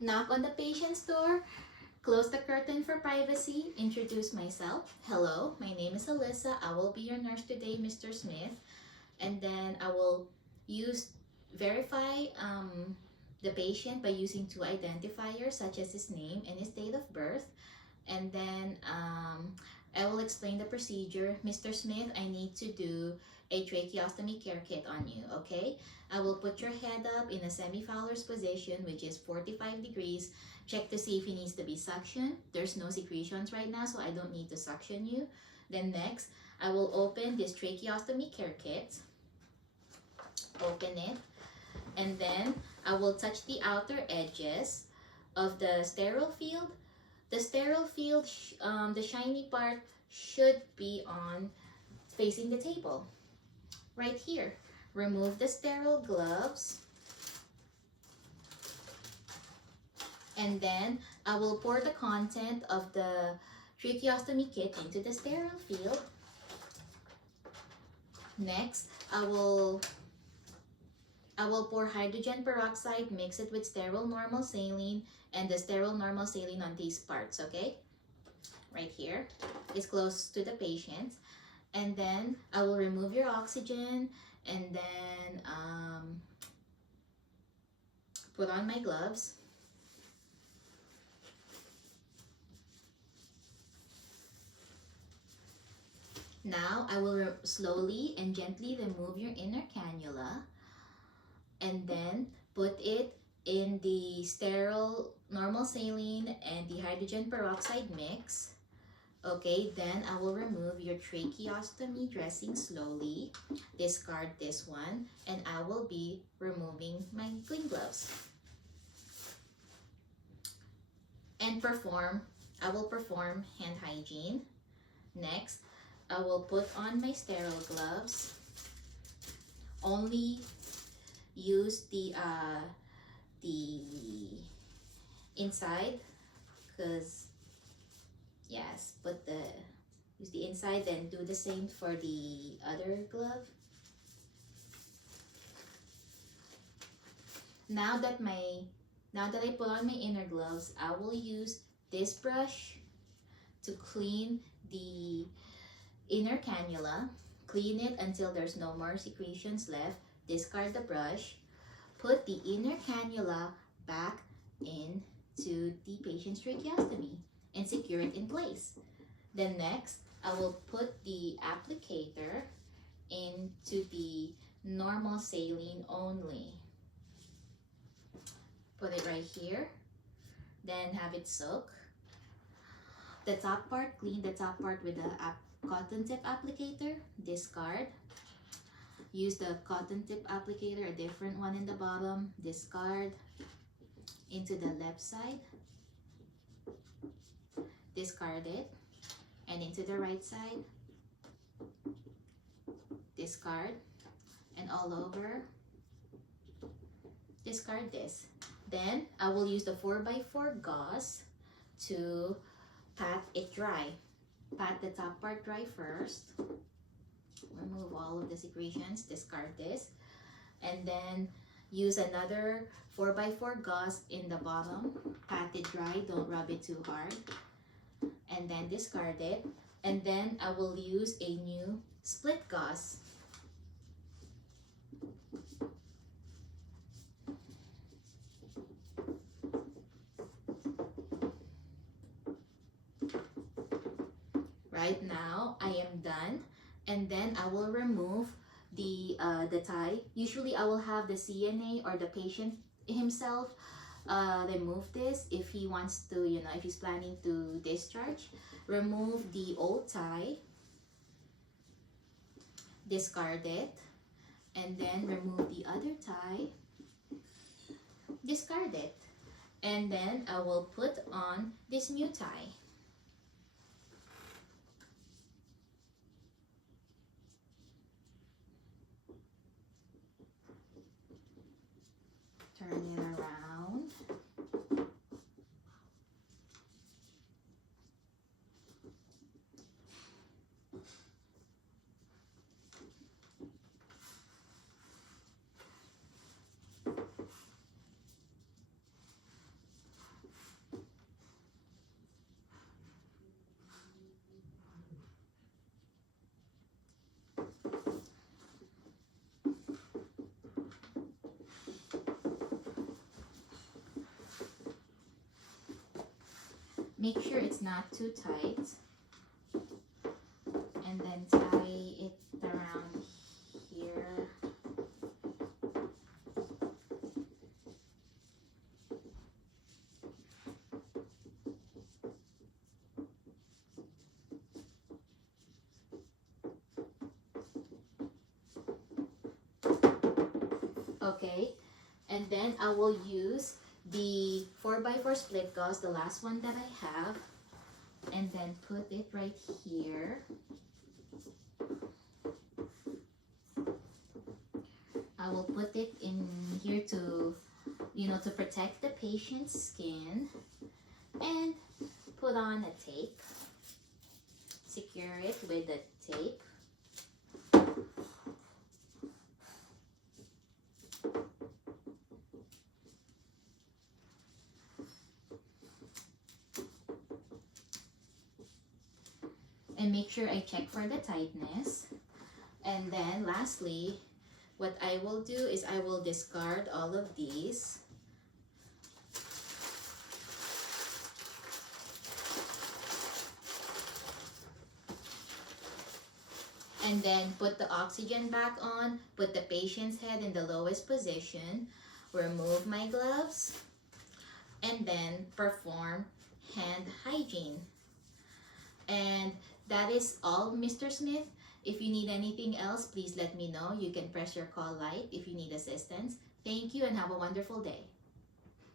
Knock on the patient's door, close the curtain for privacy, introduce myself. Hello, my name is Alyssa. I will be your nurse today, Mr. Smith. And then I will use verify the patient by using two identifiers such as his name and his date of birth. And then I will explain the procedure. Mr. Smith, I need to do a tracheostomy care kit on you, okay? I will put your head up in a semi-Fowler's position, which is 45 degrees. Check to see if he needs to be suctioned. There's no secretions right now, so I don't need to suction you. Then next, I will open this tracheostomy care kit. Open it. And then I will touch the outer edges of the sterile field. The sterile field, the shiny part should be on facing the table. Right here. Remove the sterile gloves. And then I will pour the content of the tracheostomy kit into the sterile field. Next, I will pour hydrogen peroxide, mix it with sterile normal saline, and the sterile normal saline on these parts, okay? Right here. It's close to the patient. And then I will remove your oxygen and then put on my gloves. Now I will slowly and gently remove your inner cannula and then put it in the sterile normal saline and the hydrogen peroxide mix. Okay, then I will remove your tracheostomy dressing slowly, discard this one, and I will be removing my clean gloves. And I will perform hand hygiene. Next, I will put on my sterile gloves. Only use the inside, because yes, use the inside, then do the same for the other glove. Now that I put on my inner gloves, I will use this brush to clean the inner cannula. Clean it until there's no more secretions left. Discard the brush. Put the inner cannula back into the patient's tracheostomy and secure it in place. Then next, I will put the applicator into the normal saline only. Put it right here. Then have it soak. The top part, clean the top part with the cotton tip applicator. Discard. Use the cotton tip applicator, a different one in the bottom. Discard. Into the left side. Discard it. And into the right side. Discard. And all over. Discard this. Then I will use the 4x4 gauze to pat it dry. Pat the top part dry first. Remove all of the secretions. Discard this. And then use another 4x4 gauze in the bottom. Pat it dry. Don't rub it too hard. And then discard it. And then I will use a new split gauze. Right now, I am done, and then I will remove the tie. Usually, I will have the CNA or the patient himself remove this if he wants to, if he's planning to discharge. Remove the old tie, discard it, and then remove the other tie, discard it, and then I will put on this new tie. Turn it around. make sure it's not too tight. And then tie it around here. Okay, and then I will use the 4x4 split gauze, the last one that I have, and then put it right here. I will put it in here to, to protect the patient's skin, and put on a tape. Secure it with the tape. And make sure I check for the tightness. And then lastly, what I will do is I will discard all of these. And then put the oxygen back on, put the patient's head in the lowest position, remove my gloves, and then perform hand hygiene. And that is all, Mr. Smith. If you need anything else, please let me know. You can press your call light if you need assistance. Thank you and have a wonderful day.